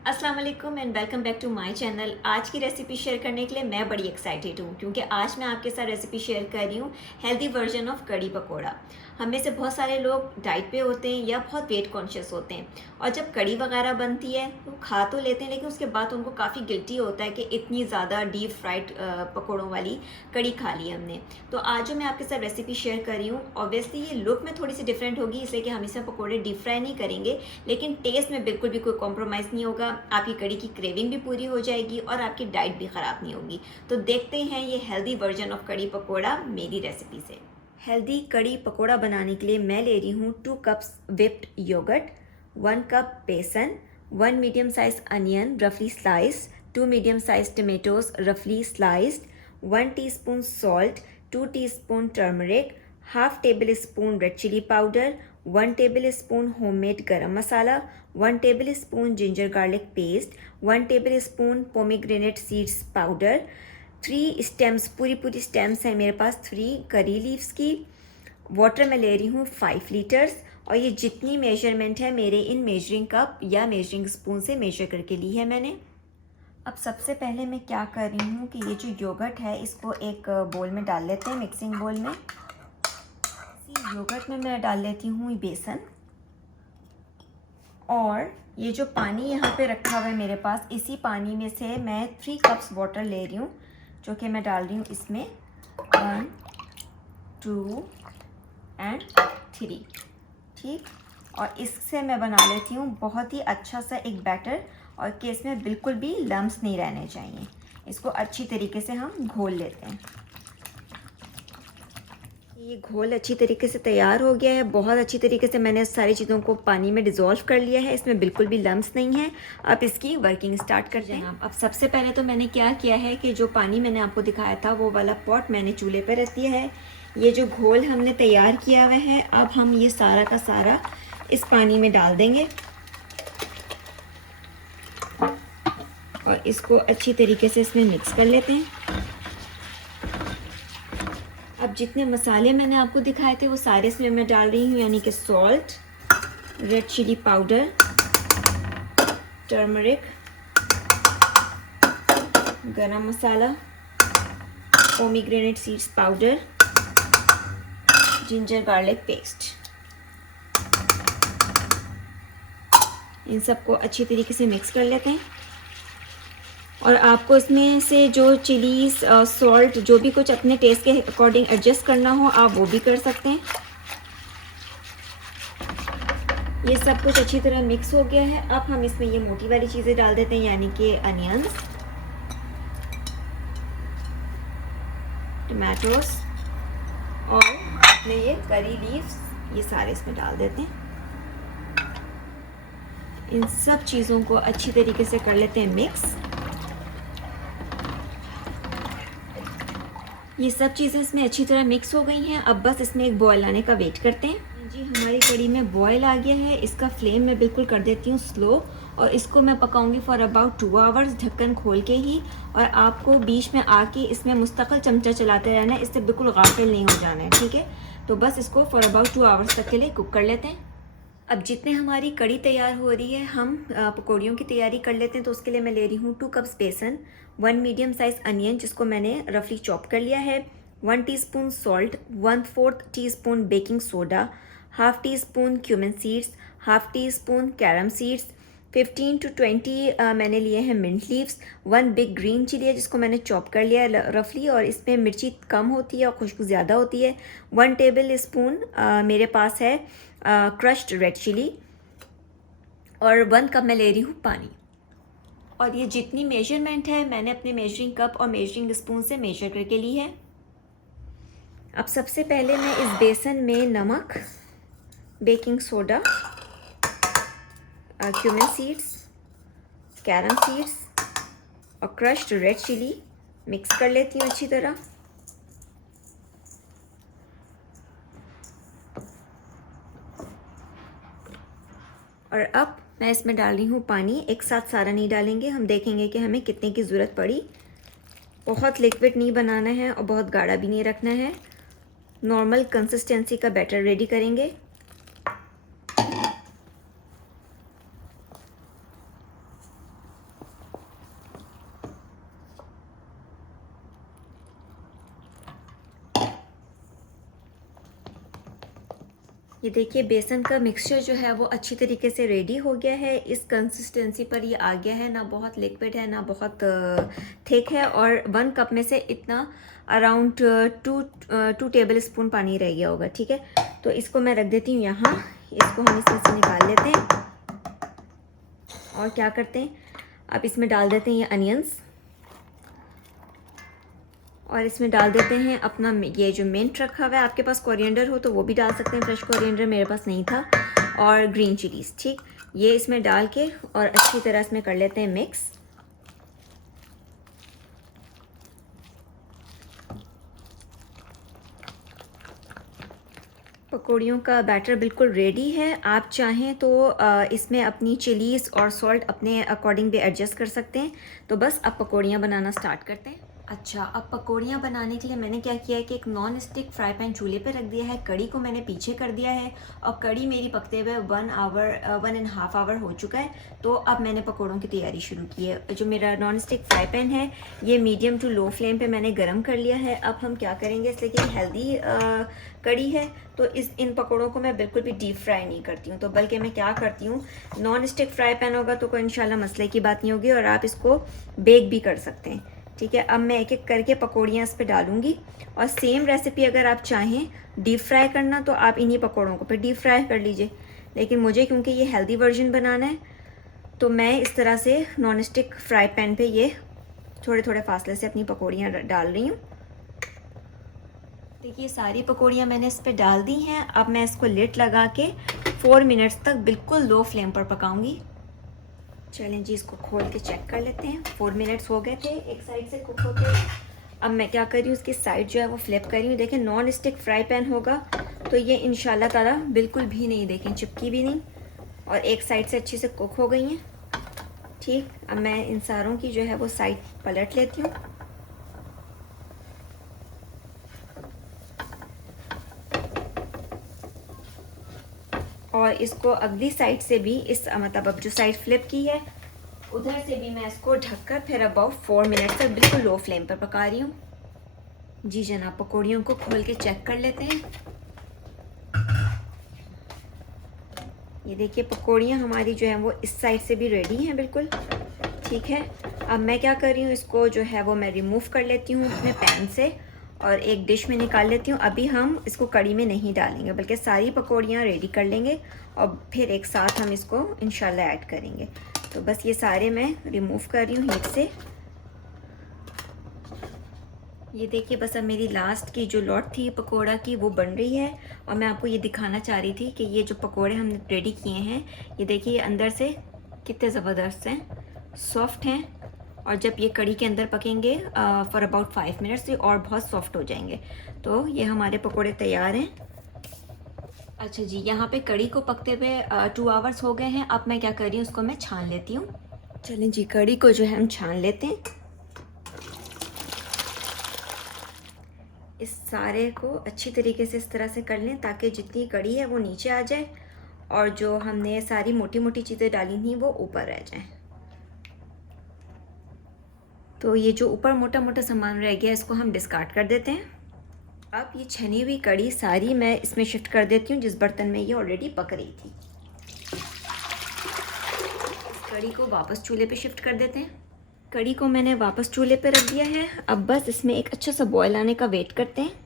अस्सलाम वालेकुम and welcome back to my channel. आज की रेसिपी शेयर करने के लिए मैं बड़ी एक्साइटेड हूँ क्योंकि आज मैं आपके साथ रेसिपी शेयर कर रही हूँ हेल्दी वर्जन ऑफ कड़ी पकोड़ा। हम में से बहुत सारे लोग डाइट पे होते हैं या बहुत वेट कॉन्शियस होते हैं और जब कड़ी वगैरह बनती है तो खा तो लेते हैं, लेकिन उसके बाद उनको काफ़ी गिल्टी होता है कि इतनी ज़्यादा डीप फ्राइड पकौड़ों वाली कड़ी खा ली हमने। तो आज जो मैं आपके साथ रेसिपी शेयर कर रही हूँ, ऑब्वियसली ये लुक में थोड़ी सी डिफरेंट होगी इसलिए कि हम इसमें पकौड़े डीप फ्राई नहीं करेंगे, लेकिन टेस्ट में बिल्कुल भी कोई कॉम्प्रोमाइज़ नहीं होगा। आपकी कड़ी की क्रेविंग भी पूरी हो जाएगी और आपकी डाइट भी ख़राब नहीं होगी। तो देखते हैं ये हेल्दी वर्जन ऑफ कड़ी पकोड़ा मेरी रेसिपी से। हेल्दी कड़ी पकोड़ा बनाने के लिए मैं ले रही हूँ 2 cups whipped yogurt, 1 cup besan, 1 medium size onion रफली स्लाइस्ड, 2 मीडियम साइज टमेटोज रफली sliced, 1 teaspoon salt, 2 teaspoon turmeric, half tablespoon red chilli powder, 1 tablespoon homemade garam masala, 1 tablespoon ginger garlic paste, 1 tablespoon pomegranate seeds powder, 3 stems, पूरी stems हैं मेरे पास 3 curry leaves की। Water मैं ले रही हूँ 5 litres और ये जितनी मेजरमेंट है मेरे इन मेजरिंग कप या मेजरिंग स्पून से मेजर करके ली है मैंने। अब सबसे पहले मैं क्या कर रही हूँ कि ये जो योगर्ट है इसको एक बोल में डाल लेते हैं, मिक्सिंग बोल में। इसी योगर्ट में मैं डाल लेती हूँ बेसन और ये जो पानी यहाँ पे रखा हुआ है मेरे पास, इसी पानी में से मैं 3 कप्स वाटर ले रही हूँ जो कि मैं डाल रही हूँ इसमें 1 2 एंड 3। ठीक, और इससे मैं बना लेती हूँ बहुत ही अच्छा सा एक बैटर और कि इसमें बिल्कुल भी लम्स नहीं रहने चाहिए। इसको अच्छी तरीके से हम घोल लेते हैं। ये घोल अच्छी तरीके से तैयार हो गया है। बहुत अच्छी तरीके से मैंने सारी चीज़ों को पानी में डिज़ोल्व कर लिया है, इसमें बिल्कुल भी लम्स नहीं है। अब इसकी वर्किंग स्टार्ट करते हैं। अब सबसे पहले तो मैंने क्या किया है कि जो पानी मैंने आपको दिखाया था वो वाला पॉट मैंने चूल्हे पर रख दिया है। ये जो घोल हमने तैयार किया हुआ है, अब हम ये सारा का सारा इस पानी में डाल देंगे और इसको अच्छी तरीके से इसमें मिक्स कर लेते हैं। अब जितने मसाले मैंने आपको दिखाए थे वो सारे इसमें मैं डाल रही हूँ, यानी कि salt, red chilli powder, turmeric, garam masala, pomegranate seeds powder, ginger garlic paste. इन सबको अच्छी तरीके से मिक्स कर लेते हैं और आपको इसमें से जो चिलीज, सॉल्ट, जो भी कुछ अपने टेस्ट के अकॉर्डिंग एडजस्ट करना हो आप वो भी कर सकते हैं। ये सब कुछ अच्छी तरह मिक्स हो गया है। अब हम इसमें ये मोटी वाली चीज़ें डाल देते हैं, यानी कि अनियंस, टमाटोस और अपने ये करी लीव्स, ये सारे इसमें डाल देते हैं। इन सब चीज़ों को अच्छी तरीके से कर लेते हैं मिक्स। ये सब चीज़ें इसमें अच्छी तरह मिक्स हो गई हैं। अब बस इसमें एक बॉयल आने का वेट करते हैं। जी, हमारी कड़ी में बॉयल आ गया है। इसका फ्लेम मैं बिल्कुल कर देती हूँ स्लो और इसको मैं पकाऊंगी फॉर अबाउट 2 आवर्स ढक्कन खोल के ही। और आपको बीच में आके इसमें मुस्तकिल चमचा चलाते रहना है, इससे बिल्कुल गाफिल नहीं हो जाना है। ठीक है, तो बस इसको फॉर अबाउट 2 आवर्स तक के लिए कुक कर लेते हैं। अब जितने हमारी कड़ी तैयार हो रही है हम पकौड़ियों की तैयारी कर लेते हैं। तो उसके लिए मैं ले रही हूँ 2 कप्स बेसन, 1 मीडियम साइज़ अनियन जिसको मैंने रफली चॉप कर लिया है, 1 teaspoon salt, 1/4 teaspoon baking soda, half teaspoon cumin seeds, half teaspoon carom seeds, 15 to 20 मैंने लिए हैं mint leaves, 1 big green chilli है जिसको मैंने चॉप कर लिया है रफली और इसमें मिर्ची कम होती है और खुशबू ज़्यादा होती है। 1 टेबल स्पून मेरे पास है क्रश्ड रेड चिली और 1 कप मैं ले रही हूँ पानी। और ये जितनी मेजरमेंट है मैंने अपने मेजरिंग कप और मेजरिंग स्पून से मेजर करके ली है। अब सबसे पहले मैं इस बेसन में नमक, baking soda, cumin seeds, carom seeds और क्रश्ड रेड चिली मिक्स कर लेती हूँ अच्छी तरह। और अब मैं इसमें डाल रही हूँ पानी। एक साथ सारा नहीं डालेंगे, हम देखेंगे कि हमें कितने की ज़रूरत पड़ी। बहुत लिक्विड नहीं बनाना है और बहुत गाढ़ा भी नहीं रखना है। नॉर्मल कंसिस्टेंसी का बैटर रेडी करेंगे। ये देखिए बेसन का मिक्सचर जो है वो अच्छी तरीके से रेडी हो गया है। इस कंसिस्टेंसी पर ये आ गया है, ना बहुत लिक्विड है ना बहुत थिक है। और 1 कप में से इतना अराउंड 2 टेबल स्पून पानी रह गया होगा। ठीक है, तो इसको मैं रख देती हूँ यहाँ। इसको हम इसमें से निकाल लेते हैं और क्या करते हैं, अब इसमें डाल देते हैं ये अनियंस और इसमें डाल देते हैं अपना ये जो मिंट रखा हुआ है। आपके पास कोरिएंडर हो तो वो भी डाल सकते हैं, फ्रेश कोरिएंडर मेरे पास नहीं था। और ग्रीन चिलीज़, ठीक, ये इसमें डाल के और अच्छी तरह इसमें कर लेते हैं मिक्स। पकौड़ियों का बैटर बिल्कुल रेडी है। आप चाहें तो इसमें अपनी चिलीज़ और सॉल्ट अपने अकॉर्डिंग भी एडजस्ट कर सकते हैं। तो बस अब पकौड़ियाँ बनाना स्टार्ट करते हैं। अच्छा, अब पकौड़ियाँ बनाने के लिए मैंने क्या किया है कि एक नॉन स्टिक फ्राई पैन चूल्हे पे रख दिया है। कड़ी को मैंने पीछे कर दिया है और कड़ी मेरी पकते हुए 1.5 आवर हो चुका है। तो अब मैंने पकौड़ों की तैयारी शुरू की है। जो मेरा नॉन स्टिक फ्राई पैन है ये मीडियम टू लो फ्लेम पे मैंने गर्म कर लिया है। अब हम क्या करेंगे, इसलिए कि हेल्दी कड़ी है तो इन पकौड़ों को मैं बिल्कुल भी डीप फ्राई नहीं करती हूँ। तो बल्कि मैं क्या करती हूँ, नॉन स्टिक फ्राई पैन होगा तो कोई इंशाल्लाह मसले की बात नहीं होगी और आप इसको बेक भी कर सकते हैं। ठीक है, अब मैं एक एक करके पकौड़ियाँ इस पर डालूँगी। और सेम रेसिपी अगर आप चाहें डीप फ्राई करना तो आप इन्हीं पकौड़ों को फिर डीप फ्राई कर लीजिए। लेकिन मुझे क्योंकि ये हेल्दी वर्जन बनाना है तो मैं इस तरह से नॉन स्टिक फ्राई पैन पे ये थोड़े थोड़े फासले से अपनी पकौड़ियाँ डाल रही हूँ। देखिए सारी पकौड़ियाँ मैंने इस पर डाल दी हैं। अब मैं इसको लिड लगा के 4 मिनट्स तक बिल्कुल लो फ्लेम पर पकाऊंगी। चलें जी, इसको खोल के चेक कर लेते हैं। 4 मिनट्स हो गए थे एक साइड से कुक होते। अब मैं क्या कर रही हूँ, उसकी साइड जो है वो फ्लिप कर रही हूँ। देखें नॉन स्टिक फ्राई पैन होगा तो ये इंशाल्लाह ताला बिल्कुल भी नहीं, देखें चिपकी भी नहीं और एक साइड से अच्छी से कुक हो गई हैं। ठीक, अब मैं इन सारों की जो है वो साइड पलट लेती हूँ। और इसको अगली साइड से भी इस मतलब अब जो साइड फ्लिप की है उधर से भी मैं इसको ढककर फिर अबाउट 4 मिनट तक बिल्कुल लो फ्लेम पर पका रही हूँ। जी जनाब, पकौड़ियों को खोल के चेक कर लेते हैं। ये देखिए पकौड़ियाँ हमारी जो हैं वो इस साइड से भी रेडी हैं बिल्कुल। ठीक है, अब मैं क्या कर रही हूँ, इसको जो है वो मैं रिमूव कर लेती हूँ अपने पैन से और एक डिश में निकाल लेती हूँ। अभी हम इसको कड़ी में नहीं डालेंगे बल्कि सारी पकौड़ियाँ रेडी कर लेंगे और फिर एक साथ हम इसको इंशाल्लाह ऐड करेंगे। तो बस ये सारे मैं रिमूव कर रही हूँ हीट से। ये देखिए बस अब मेरी लास्ट की जो लॉट थी पकोड़ा की वो बन रही है और मैं आपको ये दिखाना चाह रही थी कि ये जो पकोड़े हमने रेडी किए हैं ये देखिए अंदर से कितने ज़बरदस्त हैं, सॉफ्ट हैं और जब ये कड़ी के अंदर पकेंगे फॉर अबाउट 5 मिनट्स ये और बहुत सॉफ्ट हो जाएंगे। तो ये हमारे पकोड़े तैयार हैं। अच्छा जी, यहाँ पे कड़ी को पकते हुए 2 आवर्स हो गए हैं। अब मैं क्या कर रही हूँ, उसको मैं छान लेती हूँ। चलें जी, कड़ी को जो है हम छान लेते हैं। इस सारे को अच्छी तरीके से इस तरह से कर लें ताकि जितनी कड़ी है वो नीचे आ जाए और जो हमने सारी मोटी मोटी चीज़ें डाली थी वो ऊपर रह जाएं। तो ये जो ऊपर मोटा मोटा सामान रह गया इसको हम डिस्कार्ड कर देते हैं। अब ये छनी हुई कड़ी सारी मैं इसमें शिफ्ट कर देती हूँ जिस बर्तन में ये ऑलरेडी पक रही थी। इस कड़ी को वापस चूल्हे पे शिफ्ट कर देते हैं। कड़ी को मैंने वापस चूल्हे पे रख दिया है। अब बस इसमें एक अच्छा सा बॉयल आने का वेट करते हैं।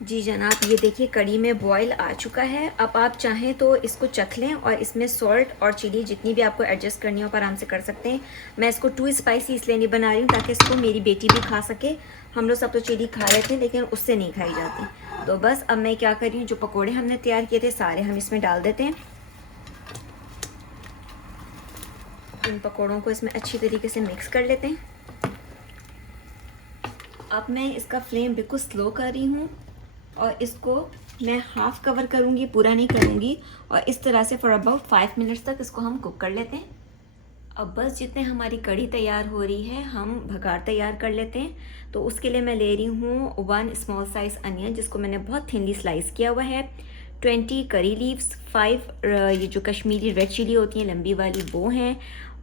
जी जनाब, ये देखिए कड़ी में बॉयल आ चुका है। अब आप चाहें तो इसको चख लें और इसमें सॉल्ट और चिली जितनी भी आपको एडजस्ट करनी हो आप आराम से कर सकते हैं। मैं इसको 2 स्पाइसी इसलिए नहीं बना रही हूँ ताकि इसको मेरी बेटी भी खा सके। हम लोग सब तो चिली खा रहे थे लेकिन उससे नहीं खाई जाती। तो बस अब मैं क्या कर रही हूँ, जो पकौड़े हमने तैयार किए थे सारे हम इसमें डाल देते हैं। इन पकौड़ों को इसमें अच्छी तरीके से मिक्स कर लेते हैं। अब मैं इसका फ्लेम बिल्कुल स्लो कर रही हूँ और इसको मैं हाफ कवर करूँगी, पूरा नहीं करूँगी। और इस तरह से फॉर अबाउट 5 मिनट्स तक इसको हम कुक कर लेते हैं। अब बस जितने हमारी कड़ी तैयार हो रही है हम भगार तैयार कर लेते हैं। तो उसके लिए मैं ले रही हूँ 1 स्मॉल साइज़ अनियन जिसको मैंने बहुत थिनली स्लाइस किया हुआ है, 20 करी लीव्स, 5 ये जो कश्मीरी रेड चिली होती हैं लंबी वाली वो हैं,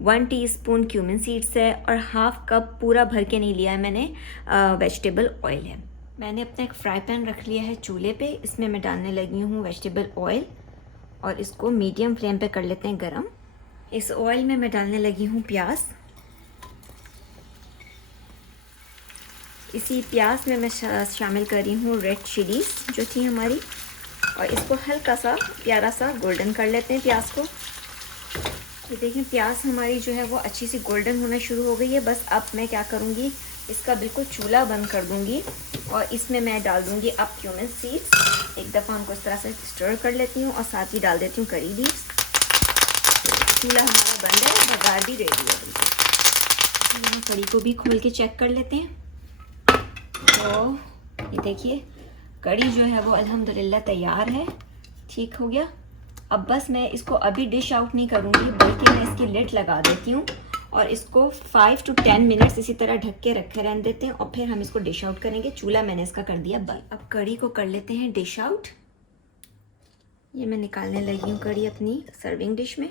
1 टीस्पून क्यूमिन सीड्स है और हाफ कप पूरा भर के नहीं लिया है मैंने वेजिटेबल ऑयल है। मैंने अपना एक फ्राई पैन रख लिया है चूल्हे पे। इसमें मैं डालने लगी हूँ वेजिटेबल ऑयल और इसको मीडियम फ्लेम पे कर लेते हैं गरम। इस ऑयल में मैं डालने लगी हूँ प्याज। इसी प्याज में मैं शामिल कर रही हूँ रेड चिलीज जो थी हमारी, और इसको हल्का सा प्यारा सा गोल्डन कर लेते हैं प्याज को। ये देखिए प्याज हमारी जो है वो अच्छी सी गोल्डन होना शुरू हो गई है। बस अब मैं क्या करूँगी, इसका बिल्कुल चूल्हा बंद कर दूँगी और इसमें मैं डाल दूँगी अब क्यूमिन सीड्स। एक दफ़ा उनको इस तरह से स्टर कर लेती हूँ और साथ ही डाल देती हूँ करी लीव्स। चूल्हा हमारा बंद है, बघार भी रेडी है बिल्कुल। हम कड़ी को भी खोल के चेक कर लेते हैं। तो ये देखिए कड़ी जो है वो अल्हम्दुलिल्लाह तैयार है, ठीक हो गया। अब बस मैं इसको अभी डिश आउट नहीं करूँगी, बल्कि मैं इसकी लिड लगा देती हूँ और इसको 5 to 10 मिनट्स इसी तरह ढक के रखे रहने देते हैं और फिर हम इसको डिश आउट करेंगे। चूल्हा मैंने इसका कर दिया बंद। अब कड़ी को कर लेते हैं डिश आउट। ये मैं निकालने लगी हूँ कड़ी अपनी सर्विंग डिश में।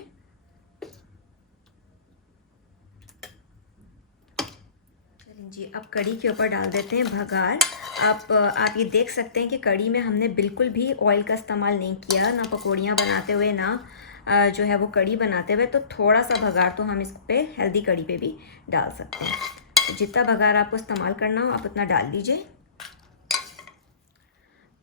जी अब कड़ी के ऊपर डाल देते हैं भगार। आप ये देख सकते हैं कि कड़ी में हमने बिल्कुल भी ऑयल का इस्तेमाल नहीं किया, ना पकौड़ियाँ बनाते हुए ना जो है वो कड़ी बनाते हुए। तो थोड़ा सा भगार तो हम इस पे हेल्दी कड़ी पे भी डाल सकते हैं। तो जितना भगार आपको इस्तेमाल करना हो आप उतना डाल दीजिए।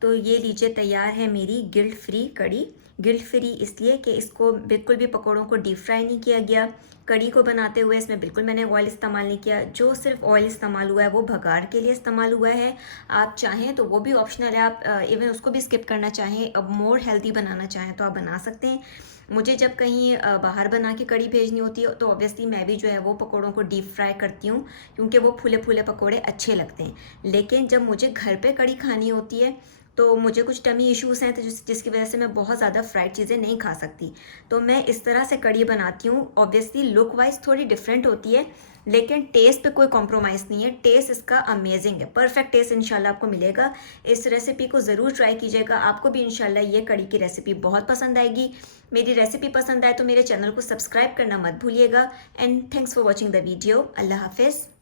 तो ये लीजिए तैयार है मेरी गिल्ट फ्री कड़ी। गिल्ट फ्री इसलिए कि इसको बिल्कुल भी पकौड़ों को डीप फ्राई नहीं किया गया। कड़ी को बनाते हुए इसमें बिल्कुल मैंने ऑयल इस्तेमाल नहीं किया। जो सिर्फ ऑयल इस्तेमाल हुआ है वो भगार के लिए इस्तेमाल हुआ है। आप चाहें तो वो भी ऑप्शनल है, आप इवन उसको भी स्किप करना चाहें, अब मोर हेल्दी बनाना चाहें तो आप बना सकते हैं। मुझे जब कहीं बाहर बना के कड़ी भेजनी होती है तो ऑब्वियसली मैं भी जो है वो पकौड़ों को डीप फ्राई करती हूँ, क्योंकि वो फूले फूले पकौड़े अच्छे लगते हैं। लेकिन जब मुझे घर पे कड़ी खानी होती है तो मुझे कुछ टमी इश्यूज़ हैं, तो जिसकी वजह से मैं बहुत ज़्यादा फ्राइड चीज़ें नहीं खा सकती। तो मैं इस तरह से कड़ी बनाती हूँ। ऑब्वियसली लुक वाइज थोड़ी डिफरेंट होती है, लेकिन टेस्ट पे कोई कॉम्प्रोमाइज़ नहीं है। टेस्ट इसका अमेजिंग है, परफेक्ट टेस्ट इंशाल्लाह आपको मिलेगा। इस रेसिपी को ज़रूर ट्राई कीजिएगा, आपको भी इंशाल्लाह ये कड़ी की रेसिपी बहुत पसंद आएगी। मेरी रेसिपी पसंद आए तो मेरे चैनल को सब्सक्राइब करना मत भूलिएगा। And thanks for watching the video. अल्लाह हाफिज़।